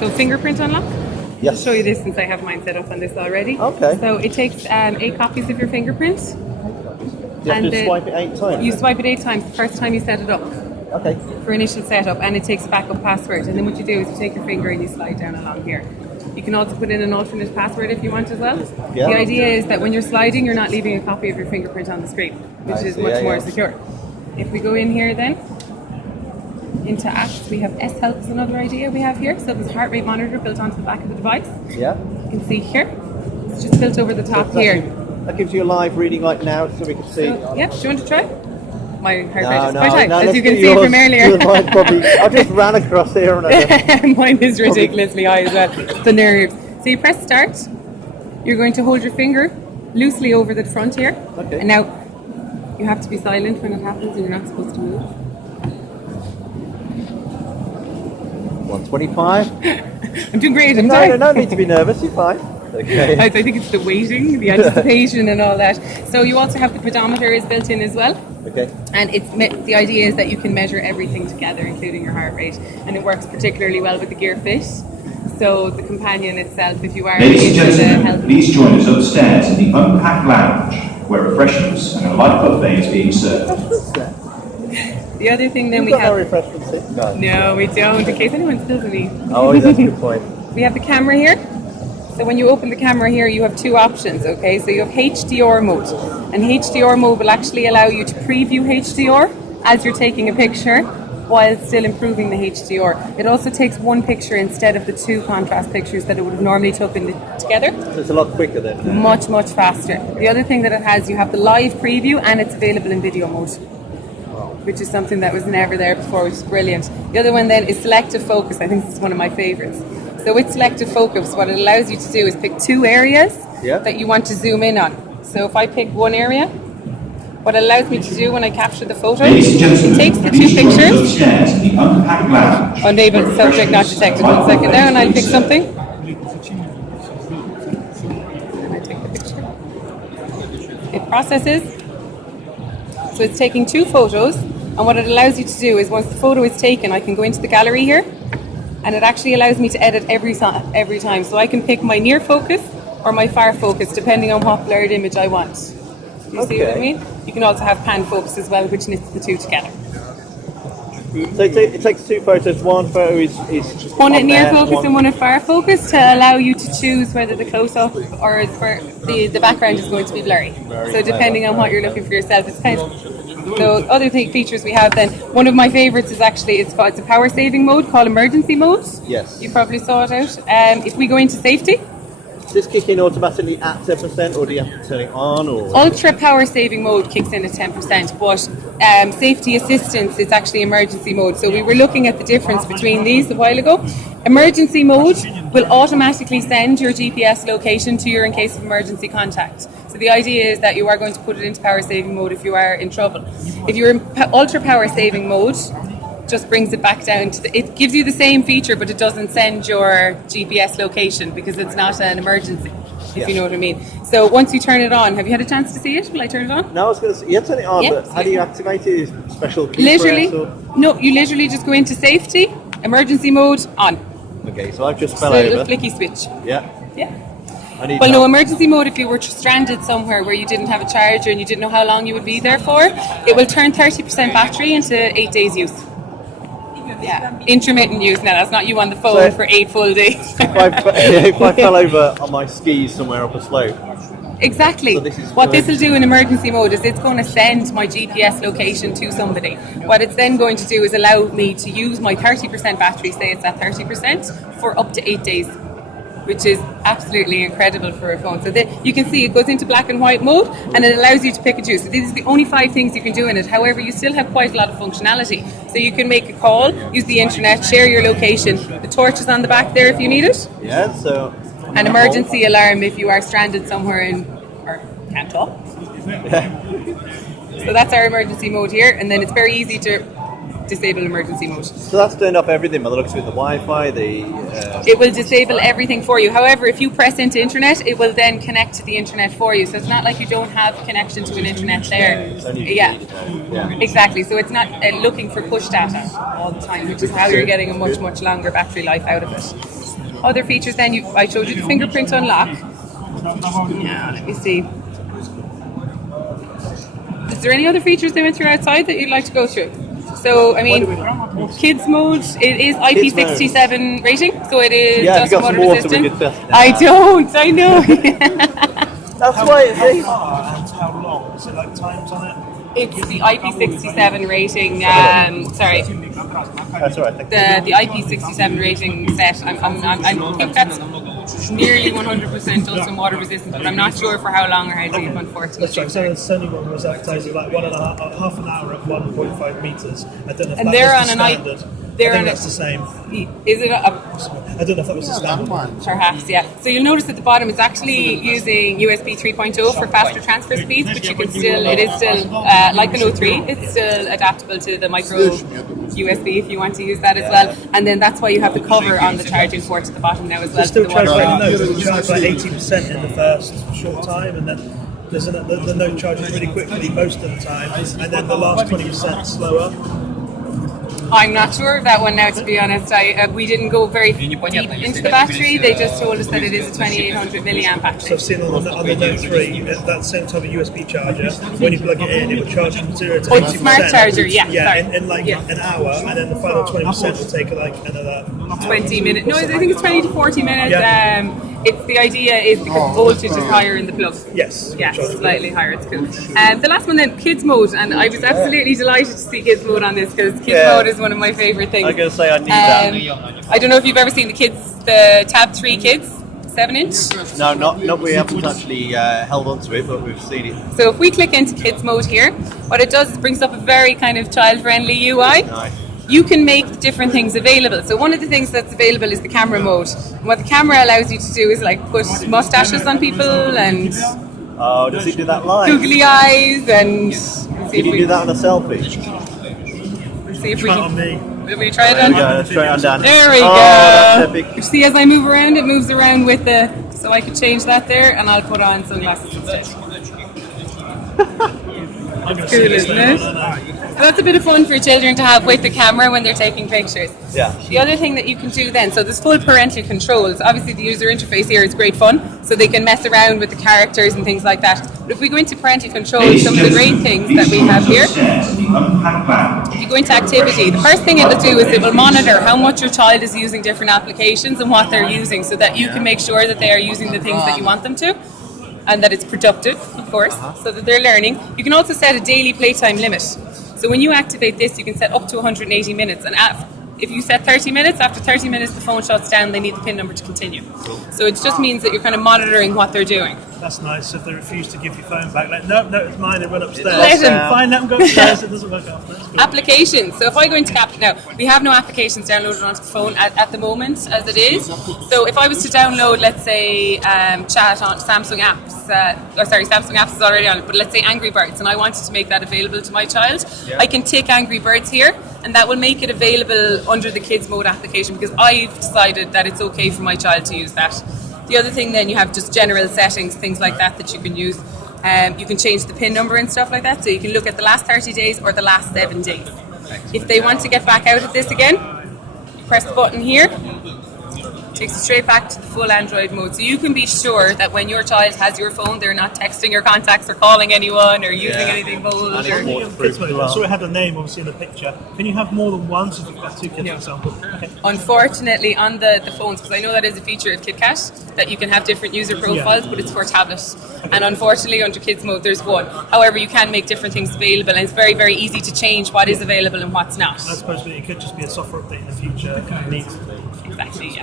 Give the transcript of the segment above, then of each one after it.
So fingerprint unlock. Yes. I'll show you this since I have mine set up on this already. Okay. So it takes 8 copies of your fingerprints. You have And to swipe it 8 times? You swipe it 8 times the first time you set it up. Okay. For initial setup, and it takes a backup password. And then what you do is you take your finger and you slide down along here. You can also put in an alternate password if you want as well. Yeah. The idea is that when you're sliding, you're not leaving a copy of your fingerprint on the screen, which is much more secure. If we go in here then, into apps, we have S-Health is another idea we have here. So there's a heart rate monitor built onto the back of the device. Yeah. You can see here. It's just built over the top here. That gives you a live reading like now so we can see. So, yeah, do you want to try? My heart rate is No, quite high, as you can see yours. from earlier. Mine's probably, I just ran across here and Mine is ridiculously high as well. It's the nerves. So you press start. You're going to hold your finger loosely over the front here. Okay. And now you have to be silent when it happens and you're not supposed to move. 125. I'm doing great. No need to be nervous. You're fine. Okay. I think it's the waiting, the anticipation and all that. So you also have the pedometer is built in as well. Okay. And the idea is that you can measure everything together, including your heart rate. And it works particularly well with the Gear Fit. So the companion itself, if you are Ladies and gentlemen, please join us upstairs in the Unpacked Lounge, where refreshments and a light buffet is being served. The other thing then we got have... no refreshments here? No, we don't, in case anyone spills any. Oh, that's a good point. We have the camera here. So when you open the camera here, you have 2 options, okay? So you have HDR mode. And HDR mode will actually allow you to preview HDR as you're taking a picture while still improving the HDR. It also takes 1 picture instead of the 2 contrast pictures that it would have normally taken together. So it's a lot quicker then? Much, much faster. The other thing that it has, you have the live preview and it's available in video mode, which is something that was never there before, which is brilliant. The other one then is selective focus. I think this is one of my favorites. So with selective focus, what it allows you to do is pick 2 areas that you want to zoom in on. So if I pick one area, what it allows me to do when I capture the photo, it takes the 2 pictures. Unable subject not detected. 1 second now, and I'll pick something. And I take the picture. It processes. So it's taking 2 photos, and what it allows you to do is once the photo is taken, I can go into the gallery here, and it actually allows me to edit every time. So I can pick my near focus or my far focus, depending on what blurred image I want. You see what I mean? You can also have pan focus as well, which knits the 2 together. So it takes 2 photos. One photo is one at near focus and one at far focus to allow you to choose whether the close-up or the background is going to be blurry. So depending on what you're looking for yourself, it's kind of... So other features we have then, one of my favourites is actually, it's a power saving mode called emergency mode. Yes. You probably saw it out. If we go into safety. Does this kick in automatically at 10% or do you have to turn it on? Or? Ultra power saving mode kicks in at 10%, but safety assistance is actually emergency mode. So we were looking at the difference between these a while ago. Emergency mode will automatically send your GPS location to you in case of emergency contact. So the idea is that you are going to put it into power saving mode if you are in trouble. If you're in ultra power saving mode, just brings it back down to it gives you the same feature, but it doesn't send your GPS location because it's not an emergency, if you know what I mean. So once you turn it on, have you had a chance to see it? Will I turn it on? No, I was going to say, yeah, turn it on, but how do you activate it? Is it special key literally, press or? no, you literally just go into safety, emergency mode, on. Okay, so I've just fell so over. the flicky switch. Yeah. Yeah. Well, no, emergency mode, if you were stranded somewhere where you didn't have a charger and you didn't know how long you would be there for, it will turn 30% battery into 8 days use. Yeah, intermittent use. Now that's not you on the phone for 8 full days. if I fell over on my skis somewhere up a slope. Exactly. So what this will do in emergency mode is it's going to send my GPS location to somebody. What it's then going to do is allow me to use my 30% battery, say it's at 30%, for up to 8 days, which is absolutely incredible for a phone. So you can see it goes into black and white mode and it allows you to pick and choose. So these are the only 5 things you can do in it. However, you still have quite a lot of functionality. So you can make a call, use the internet, share your location. The torch is on the back there if you need it. Yeah, so... An emergency alarm if you are stranded somewhere or can't talk. So that's our emergency mode here, and then it's very easy to disable emergency mode. So that's turned off everything by the looks of it, the Wi-Fi, It will disable everything for you. However, if you press into internet, it will then connect to the internet for you. So it's not like you don't have connection to an internet there. Yeah, exactly. So it's not looking for push data all the time, which is how you're getting a much, much longer battery life out of it. Other features then, I showed you the fingerprint unlock. Yeah, let me see. Is there any other features they went through outside that you'd like to go through? So, I mean, kids mode, it is IP67 rating, so it is Yeah, have dust you got water some water we resistant. could test? I don't, I know. That's why it's How far and how long? Is it like times on it? It's the IP67 rating, sorry, That's all right. Thank you. the IP67 rating set. I think that's nearly 100% dust and water resistant, but I'm not sure for how long or how deep, unfortunately. That's right. So the Sony one was advertising like half an hour at 1.5 meters. I don't know if And that they're was on the an standard. they're I think on a- that's the same. Is it a I don't know if that was the standard one. perhaps, yeah. So you'll notice at the bottom it's actually using USB 3.0 for faster transfer speeds, but it is still like the Note 3, it's still adaptable to the micro USB if you want to use that as well. And then that's why you have the cover on the charging port at the bottom now as well. It's still for the charged water like bottle. the Note. It charged like 80% in the first short time, and then the Note charges really quickly most of the time, and then the last 20% slower. I'm not sure of that one now, to be honest. We didn't go very deep into the battery. They just told us that it is a 2800 milliamp So battery. I've seen on the Note 3, that same type of USB charger, when you plug it in, it will charge from 0 to Oh, 80%. smart charger, yeah, sorry. in like Yeah. an hour, and then the final 20% will take like another 20 minutes. No, I think it's 20 to 40 minutes. Yeah. It's the idea is because the voltage is higher in the plug. Yes. Yes, charge. slightly higher. It's cool. The last one then, kids mode, and I was absolutely delighted to see kids mode on this because kids Yeah. mode is one of my favourite things. I'm going to say I need that. I don't know if you've ever seen the Tab 3 Kids 7-inch. No, not we haven't actually held on to it, but we've seen it. So if we click into kids mode here, what it does is brings up a very kind of child-friendly UI. Nice. You can make different things available. So one of the things that's available is the camera mode. And what the camera allows you to do is like put mustaches on people and Oh, does it do that live? googly eyes and see Can if you we do that on a selfie? see if we Try it on can. me. Will we try it There we go, on? let's try it on Dan. There we Oh, go. that's epic. You see, as I move around, it moves around with the. So I could change that there, and I'll put on sunglasses instead. I'm going to Cool, see this isn't now. it? So that's a bit of fun for children to have with the camera when they're taking pictures. Yeah. The other thing that you can do then, so there's full parental controls. Obviously the user interface here is great fun, so they can mess around with the characters and things like that. But if we go into parental controls, Ladies some and of the great gentlemen, things that we have here, upstairs in the unpacked lounge. if you go into activity, the first thing it'll do is it will monitor how much your child is using different applications and what they're using so that you can make sure that they are using the things that you want them to. And that it's productive, of course, so that they're learning. You can also set a daily playtime limit. So when you activate this, you can set up to 180 minutes. And if you set 30 minutes, after 30 minutes the phone shuts down, they need the PIN number to continue. So it just means that you're kind of monitoring what they're doing. That's nice. If they refuse to give your phone back, like, no, it's mine, and run upstairs. Let 'em. Fine, let them go upstairs. It doesn't work after. That's good. Applications. So if I go into now we have no applications downloaded onto the phone at the moment as it is. So if I was to download, let's say, chat on Samsung apps, Samsung apps is already on it, but let's say Angry Birds, and I wanted to make that available to my child, I can tick Angry Birds here, and that will make it available under the kids mode application because I've decided that it's okay for my child to use that. The other thing then, you have just general settings, things like that you can use. You can change the PIN number and stuff like that, so you can look at the last 30 days or the last 7 days. If they want to get back out of this again, you press the button here, takes you straight back to the full Android mode. So you can be sure that when your child has your phone, they're not texting your contacts or calling anyone or using anything bold. And it's Or, more- Kids mode, I saw it had a name, obviously, in the picture. Can you have more than one? So if you've got two kids, No. for example. Okay. unfortunately, on the phones, because I know that is a feature of KitKat, that you can have different user profiles, but it's for tablets. And unfortunately, under kids mode, there's one. However, you can make different things available, and it's very, very easy to change what is available and what's not. I suppose it could just be a software update in the future if it needs to be. Exactly, yeah.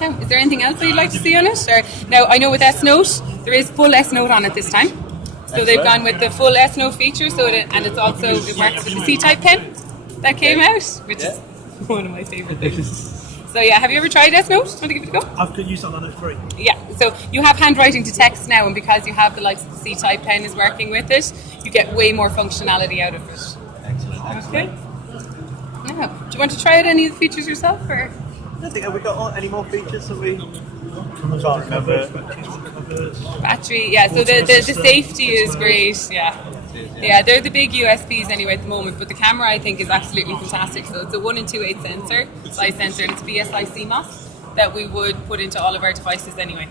Now, is there anything else that you'd like to see on it? Or, now, I know with S Note, there is full S Note on it this time. So they've gone with the full S Note feature, and it's also, it works with the C-Type pen that came out, which is one of my favourite things. So yeah, have you ever tried S Note? Want to give it a go? I've used it on the Note 3. Yeah, so you have handwriting to text now, and because you have the likes of the C-Type pen is working with it, you get way more functionality out of it. Okay. Now, do you want to try out any of the features yourself, or? I don't think, have we got any more features that we Cameras can't are covered, remember? batteries are covered. Battery, yeah, so the Automatic safety is system. great, yeah. Yeah, they're the big USBs anyway at the moment, but the camera I think is absolutely fantastic. So it's a 1 in 2/8 sensor, size sensor, and it's BSI CMOS. that we would put into all of our devices anyway.